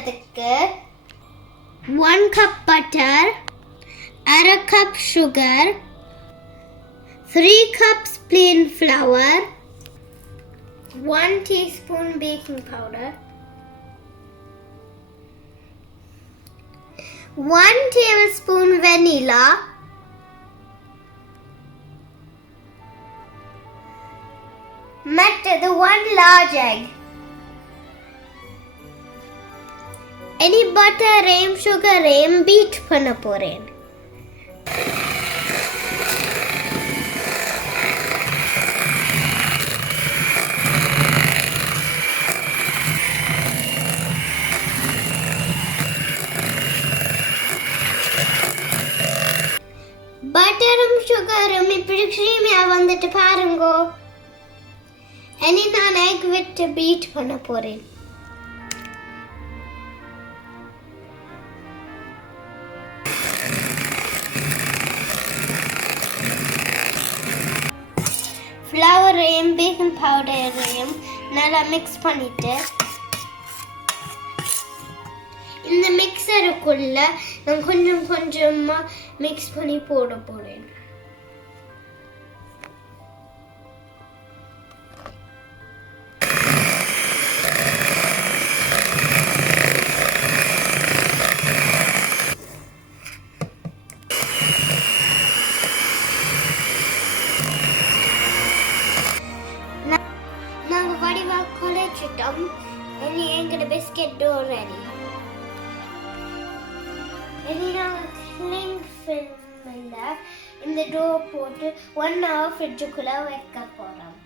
செய்யறதுக்கு 1 cup butter, அரை cup sugar, 3 cups plain flour, 1 teaspoon baking powder, 1 tablespoon vanilla, மற்றது 1 large egg. Any butter and sugar and beat பண்ண போறேன். பட்டரும் சுகரும் இப்படி க்ரீமியா வந்துட்டு பாருங்க. இனி நான் எக் விட்டு பீட் பண்ண போறேன். ஃப்ளவரையும் பேக்கிங் பவுடரையும் நல்லா மிக்ஸ் பண்ணிட்டு இந்த மிக்சருக்குள்ள நான் கொஞ்சம் கொஞ்சமா மிக்ஸ் பண்ணி போட போறேன். நாங்க வடிவா குழைச்சிட்டோம். இனி எங்கட பிஸ்கெட் டோ ரெடி. இனி நாங்க கிளிங் ஃபில்ம்ல இந்த டோ போட்டு 1 hour ஃப்ரிட்ஜுக்குள்ள வைக்க போறோம்.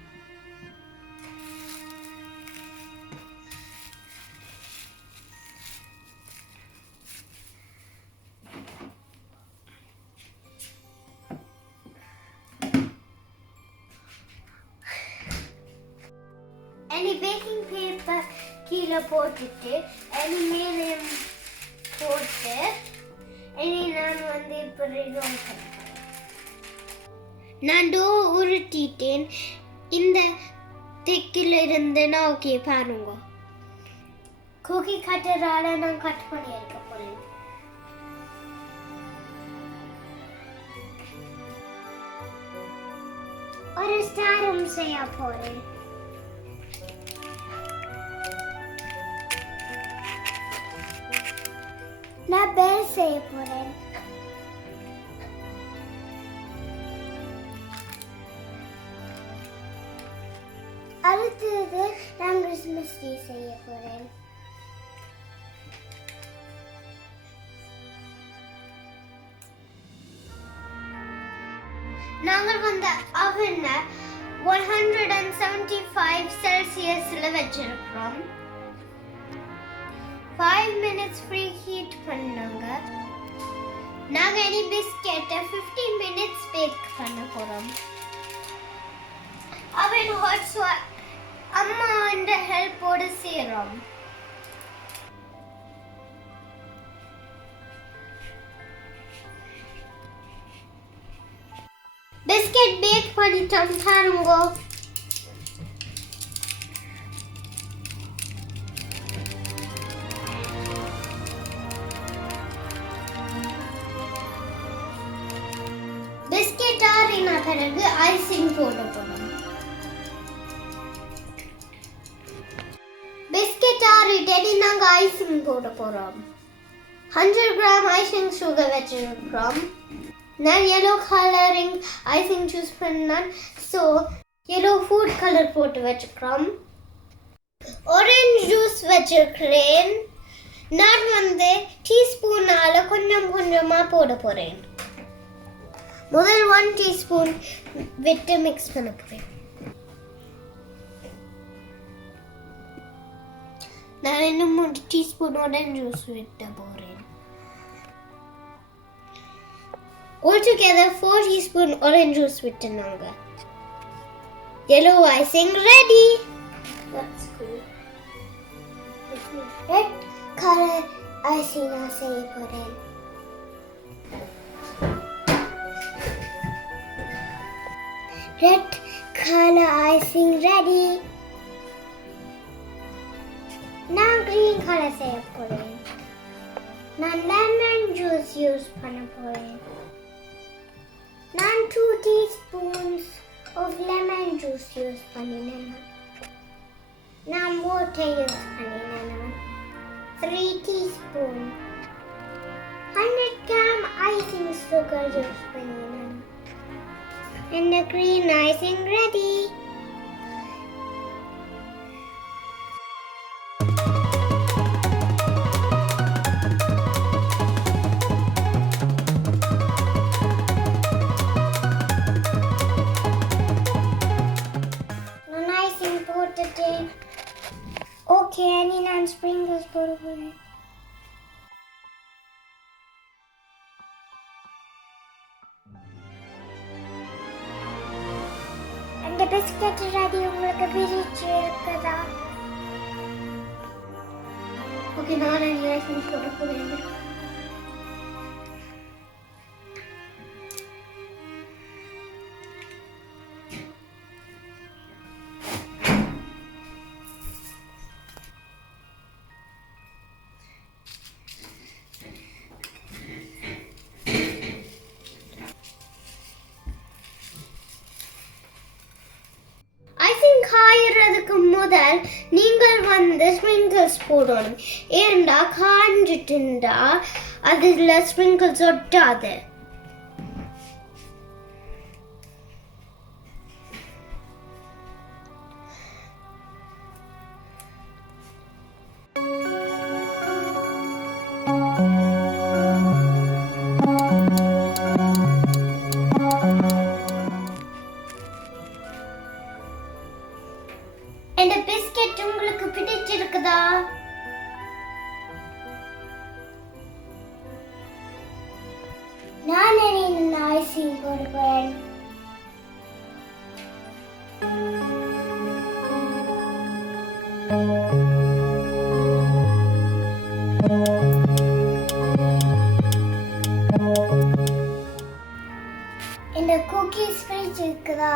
any baking paper கீழே போட்டுட்டு any மேலையும் போட்டு any நான் வந்து இப்படி ரோல் பண்ணுறேன். நான் டோ உருட்டிட்டேன். இந்த திக்கில் இருந்து நான் ஓகே பாருங்க. குக்கி கட்டரால நான் கட் பண்ணி எடுக்க போறேன். ஒரு ஸ்டாரும் செய்ய போறேன். நான் பேர் செய்ய போறேன். அடுத்தது நான் கிறிஸ்மஸ் ட்ரீ செய்ய போறேன். நாங்கள் வந்து அவனை 175 செல்சியஸ்ல வச்சிருக்கிறோம். 5 minutes free heat பண்ணாங்க. நாங்க இனி பிஸ்கெட்டை 15 minutes பேக் பண்ண போறோம். அவன் ஹாட் அம்மா இந்த ஹெல்ப்போட செய்றோம். பிஸ்கெட் பேக் பண்ணிட்டோம் பாருங்க. பிஸ்கெட் ஆறின பிறகு ஐசிங் போட போறோம். பிஸ்கெட் ஆறிட்டு நாங்க ஐசிங் போட போறோம். 100 கிராம் ஐசிங் சுகர் வச்சிருக்கிறோம். நான் yellow coloring ஐசிங் சூஸ் பண்ணேன். ஸோ yellow food கலர் போட்டு வச்சுக்கிறோம். orange ஜூஸ் வச்சிருக்கிறேன். நான் வந்து டீஸ்பூனால கொஞ்சம் கொஞ்சமா போட போறேன். முதல் 1 teaspoon விட்டு மிக்ஸ் பண்ண போறேன். நான் இன்னும் 3 teaspoon orange juice விட்டு போறேன். Altogether 4 teaspoon orange juice விட்டுனாங்க. Yellow icing ready. That's cool. Red color icing நான் செய்ய போறேன். Red color icing ready. நான் green கலர் செய்ய போறேன். நான் லெமன் ஜூஸ் யூஸ் பண்ண போறேன். நான் 2 teaspoons of lemon juice use பண்ணினேன். நான் water யூஸ் பண்ணினேன். 3 teaspoons. 100 gram icing sugar யூஸ் பண்ணினேன். And the green icing ready. Okay, I need to sprinkles for it. And the biscuit is ready. உங்களுக்கு பிரிச்சு இருக்குதா? Okay, நான் இந்த ஐசிங் போட போறேன். காயறதுக்கு முதல் நீங்கள் ஸ்ப்ரிங்கிள்ஸ் போடணும். ஏண்டா காஞ்சிட்டுண்டா அதுல ஸ்ப்ரிங்கிள்ஸ் ஒட்டாது. இந்த பிஸ்கட் உங்களுக்கு பிடிச்சிருக்குதா? நான் இந்த ஐசிங் போடுறேன். இந்த குக்கீஸ் பிடிச்சிருக்குதா?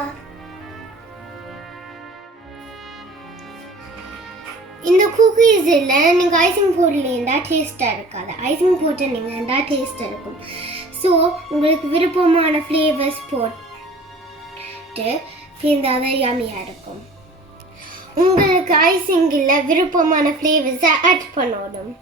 இந்த குக்கீஸில் நீங்கள் ஐசிங் போடலைன்னா டேஸ்ட்டாக இருக்காது. ஐசிங் போட்டுனீங்கன்னா டேஸ்ட்டாக இருக்கும். ஸோ உங்களுக்கு விருப்பமான ஃப்ளேவர்ஸ் போட்டு சேர்ந்தால் தான் யம்மியாக இருக்கும். உங்களுக்கு ஐசிங்கில் விருப்பமான ஃப்ளேவர்ஸை ஆட் பண்ணணும்.